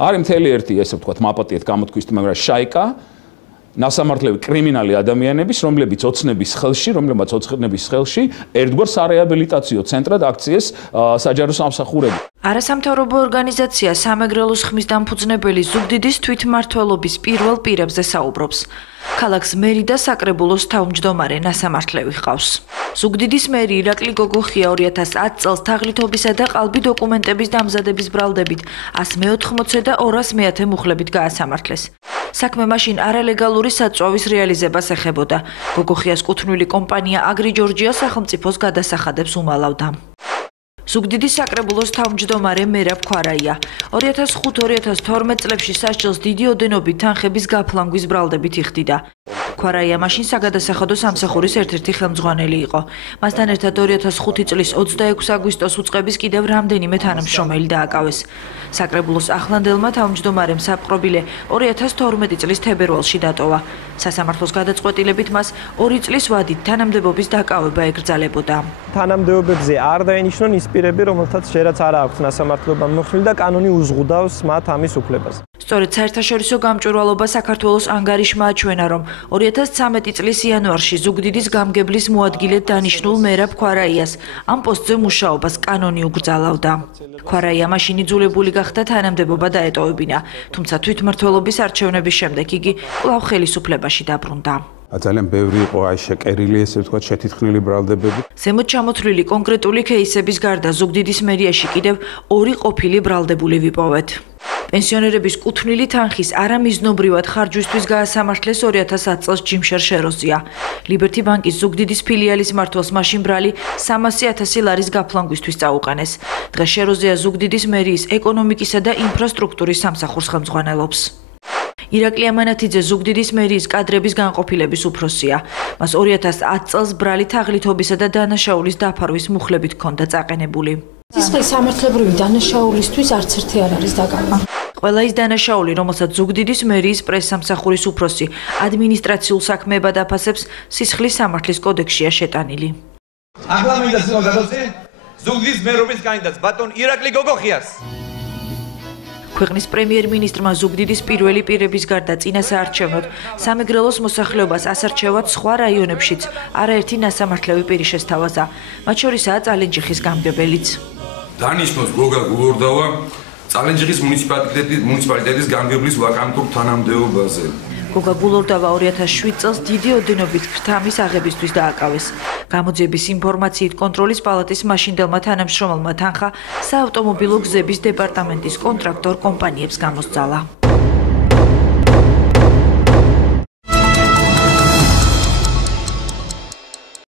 არის მთელი ერთი, ესე ვთქვათ, მაპატიეთ გამოთქვისით, მაგრამ შაიკა ნასამართლები კრიმინალი ადამიანების, რომლებიც ოცნების ხელში ერთგვარ სარეაბილიტაციო ცენტრად აქციეს საჯარო სამსახურები. არასამთავრობო ორგანიზაცია სამეგრელოს ხმის დამფუძნებელი ზუგდიდის თვითმმართველობის პირველ პირებზე საუბრობს. ქალაქს მერი და საკრებულოს თავმჯდომარე ნასამართლები ჰყავს. ზუგდიდის მერი ირაკლი გოგოხია 2010 წელს თაღლითობისა და ყალბი დოკუმენტების დამზადების ბრალდებით 180 და 200 მუხლებით გაასამართლეს. საქმე მაშინ არალეგალური საწვავის რეალიზებას ეხებოდა. გოგოხიას კუთვნილი კომპანია აგრი ჯორჯია სახელმწიფოს გადასახადებს უმალავდა. ზუგდიდის საკრებულოს თავმჯდომარე მერაბ ქვარაია 2005-2012 წლებში სასჯელს დიდი ოდენობით თანხების გაფლანგვის ბრალდებით იხდიდა. ქვარაია მაშინ საგადასახადო სამსახურის ერთ-ერთი ხელმძღვანელი იყო. მასთან ერთად 2005 წლის 26 აგვისტოს უწყების კიდევ რამდენიმე თანამშრომელი დააკავეს. საკრებულოს ახლანდელმა თავმჯდომარემ საპყრობილე 2012 წლის თებერვალში დატოვა. სასამართლოს გადაწყვეტილებით მას 2 წლის ვადით თანამდებობის დაკავება ეკრძალებოდა. თანამდებობებზე არ დაენიშნონ ის პირები, რომელთაც შერაც არ აქვს ნასამართლობამ მოხსნილი და კანონი უზღუდავს მათ ამის უფლებას. სწორედ საერთაშორისო გამჭვირვალობა საქართველოს ანგარიშმა აჩვენა, რომ 2013 წლის იანვარში ზუგდიდის გამგებლის მოადგილედ დანიშნულ მერაბ ქვარაიას ამ პოსტზე მუშაობას კანონი უგრძალავდა. ქვარაია მაშინ იძულებული გახდა თანამდებობა დაეტოვებინა, თუმცა თვითმმართველობის არჩევნების შემდეგ იგი კვლავ ხელისუფლებაში დაბრუნდა. ძალიან ბევრი იყო აი შეკერილი, ესე ვთქვათ, შეთითხნილი ბრალდებები. ზემოთ ჩამოთვლილი კონკრეტული кейსების გარდა ზუგდიდის მერიაში კიდევ 2 ყოფილი ბრალდებული ვიპოვეთ. პენსიონერების კუთვნილი თანხის არამიზნობრივად ხარჯვისთვის გაასამართლეს 2010 წელს ჯიმშერ შეროზია. ლიბერთი ბანკის ზუგდიდის ფილიალის მმართველს მაშინ ბრალი 300,000 ლარის გაფლანგვისთვის წაუყენეს. დღეს შეროზია ზუგდიდის მერიის ეკონომიკისა და ინფრასტრუქტურის სამსახურს ხელმძღვანელობს. ირაკლი ამანათიძე ზუგდიდის მერიის კადრების განყოფილების უფროსია. მას 2010 წელს ბრალი თაღლითობისა და დანაშაულის დაფარვის მუხლებით ჰქონდა წაყენებული. სისხლის სამართლებრივი დანაშაულისთვის არც ერთი არ არის დაკავება. ყველა ის დანაშაული, რომელსაც ზუგდიდის მერიის პრესსამსახურის უფროსი ადმინისტრაციულ საქმეებად აფასებს, სისხლის სამართლის კოდექსშია შეტანილი. ახლა მინდა გადავწე ზუგდიდის მერობის კანდიდატს ბატონ ირაკლი გოგოხიას. ქვეყნის პრემიერ-მინისტრმა ზუგდიდის პირველი პირების გარდა წინასაარჩევნოდ სამეგრელოს მოსახლეობას ასარჩევად სხვა რაიონებშიც არაერთი ნასამართლები პირი შესთავაზა. მათ შორისაა წალენჯიხის გამგებელიც. დანიშნოს გოგა გულორდავა წალენჯიხის მუნიციპალიტეტის გამგებლის ვაკანტურ თანამდებობაზე. გოგა გულორდავა 2007 წელს დიდი ოდენობით ქრთამის აღებისთვის დააკავეს. გამოძიების ინფორმაციით კონტროლის პალატის მაშინდელმა თანამშრომელმა თანხა საავტომობილო გზების დეპარტამენტის კონტრაქტორ კომპანიებს გამოსცალა.